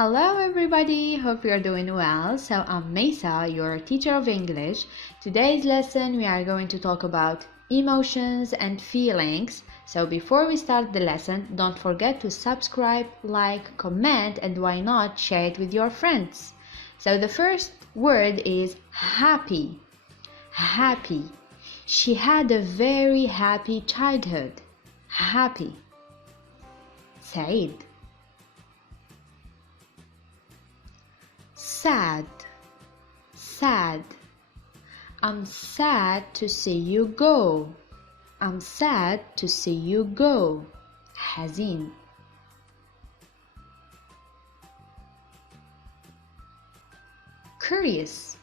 Hello everybody, hope you're doing well. So I'm Mesa, your teacher of English. Today's lesson we are going to talk about emotions and feelings. So before we start the lesson, don't forget to subscribe, like, comment, and why not share it with your friends. So the first word is happy. Happy. She had a very happy childhood. Happy. سعيد. Sad. Sad. I'm sad to see you go. I'm sad to see you go. حزين. Curious.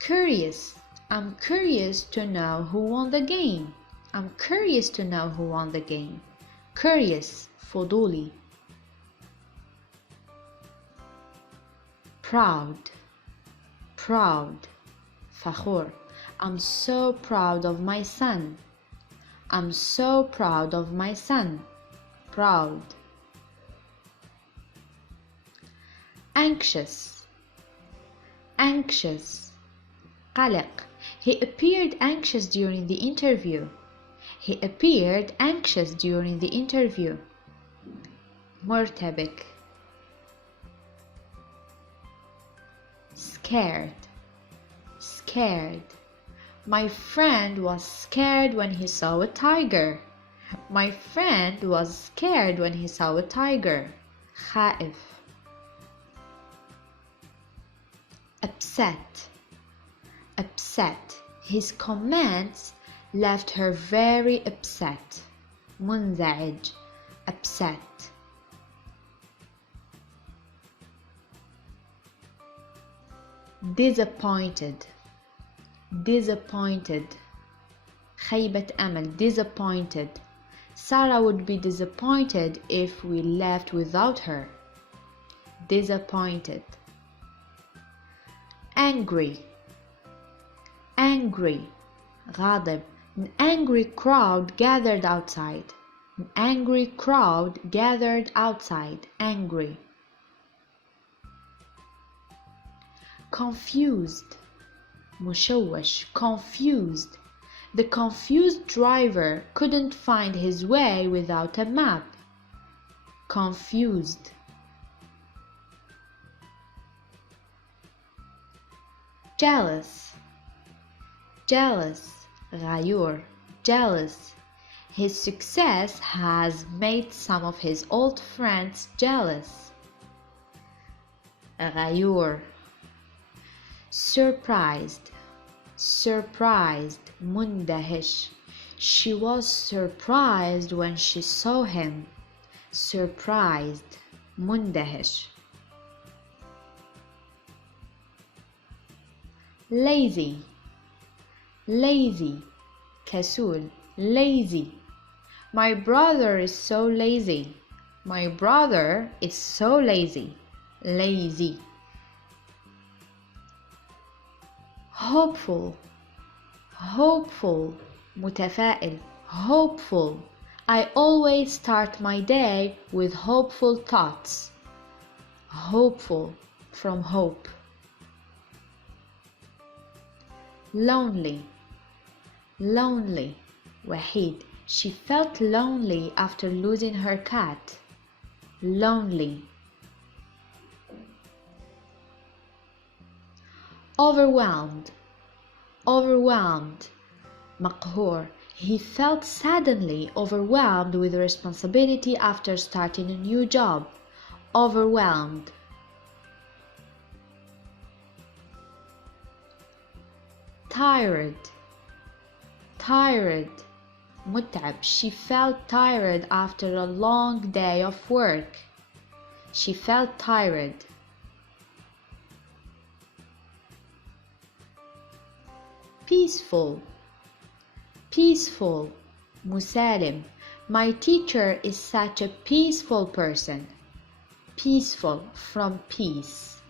Curious. I'm curious to know who won the game. I'm curious to know who won the game. Curious. فضولي. Proud. Proud. فخور. I'm so proud of my son. I'm so proud of my son. Proud. Anxious. Anxious. قلق. He appeared anxious during the interview. He appeared anxious during the interview. مرتبك. Scared. Scared. My friend was scared when he saw a tiger. My friend was scared when he saw a tiger. خائف. Upset. Upset. His comments left her very upset. منزعج. Upset. Disappointed. Disappointed. خيبة أمل. Disappointed. Sarah would be disappointed if we left without her. Disappointed. Angry. Angry. غاضب. An angry crowd gathered outside. An angry crowd gathered outside. Angry. Confused. مشوش. Confused. The confused driver couldn't find his way without a map. Confused. Jealous. Jealous. غيور. Jealous. His success has made some of his old friends jealous. غيور. Surprised. Surprised. مندهش. She was surprised when she saw him. Surprised. مندهش. Lazy. Lazy. كسول. Lazy. My brother is so lazy. My brother is so lazy. Lazy. Hopeful. Hopeful. متفائل. Hopeful. I always start my day with hopeful thoughts. Hopeful. From hope. Lonely. Lonely. وحيد. She felt lonely after losing her cat. Lonely. Overwhelmed. Overwhelmed. مقهور. He felt suddenly overwhelmed with responsibility after starting a new job. Overwhelmed. Tired. Tired. متعب. She felt tired after a long day of work. She felt tired. Peaceful. Peaceful. مسالم. My teacher is such a peaceful person. Peaceful. From peace.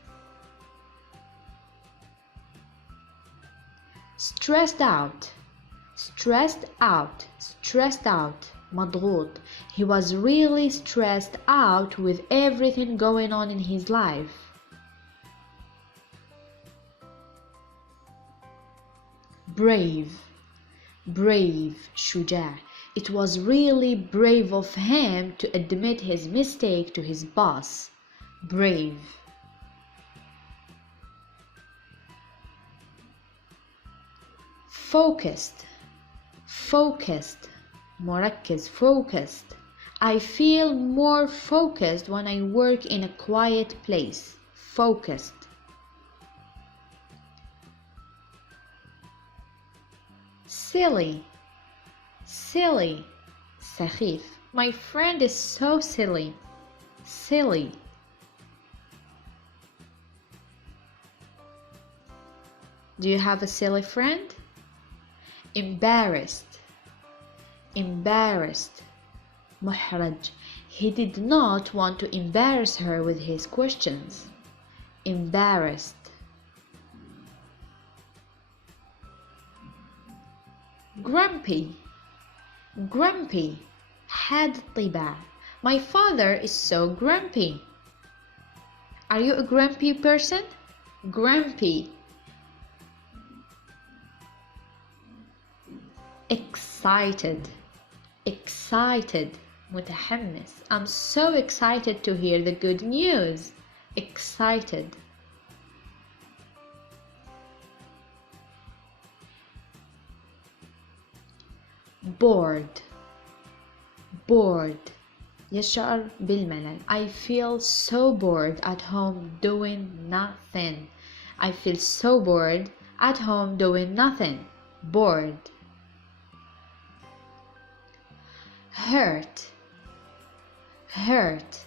Stressed out. Stressed out. Stressed out. مضغوط. He was really stressed out with everything going on in his life. Brave, brave, شجاع. It was really brave of him to admit his mistake to his boss. Brave. Focused, focused, مركز, focused. I feel more focused when I work in a quiet place. Focused. Silly, silly, سخيف. My friend is so silly. Silly. Do you have a silly friend? Embarrassed, embarrassed, محرج. He did not want to embarrass her with his questions. Embarrassed. Grumpy, grumpy, حاد الطباع. My father is so grumpy. Are you a grumpy person? Grumpy. Excited, excited, متحمس. I'm so excited to hear the good news. Excited. Bored, bored, يشعر بالملل. I feel so bored at home doing nothing. I feel so bored at home doing nothing. Bored. Hurt, hurt.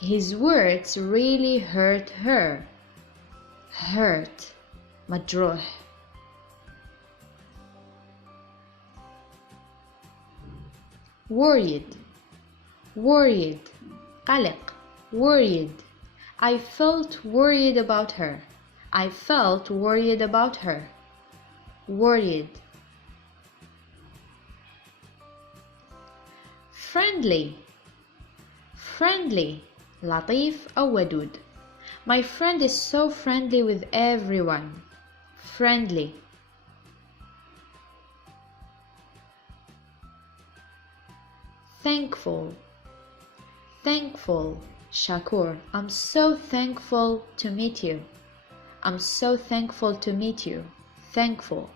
His words really hurt her. Hurt, مجروح. Worried, worried, قلق, worried. I felt worried about her. I felt worried about her. Worried. Friendly, friendly, لطيف أو ودود. My friend is so friendly with everyone. Friendly. Thankful, thankful, شكور. I'm so thankful to meet you. I'm so thankful to meet you. Thankful.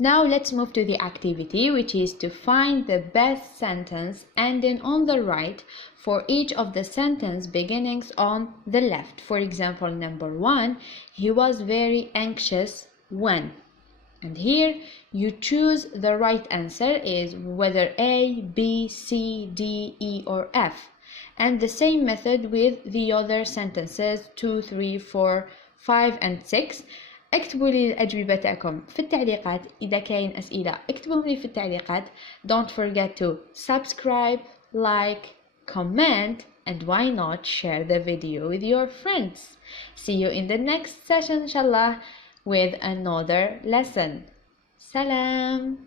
Now let's move to the activity, which is to find the best sentence ending on the right for each of the sentence beginnings on the left. For example, number 1, he was very anxious when. And here you choose the right answer is whether A, B, C, D, E or F. And the same method with the other sentences 2, 3, 4, 5 and 6. اكتبوا لي الأجوبة تاعكم في التعليقات. إذا كاين أسئلة اكتبوهم لي في التعليقات. Don't forget to subscribe, like, comment, and why not share the video with your friends. See you in the next session inshallah with another lesson. Salam.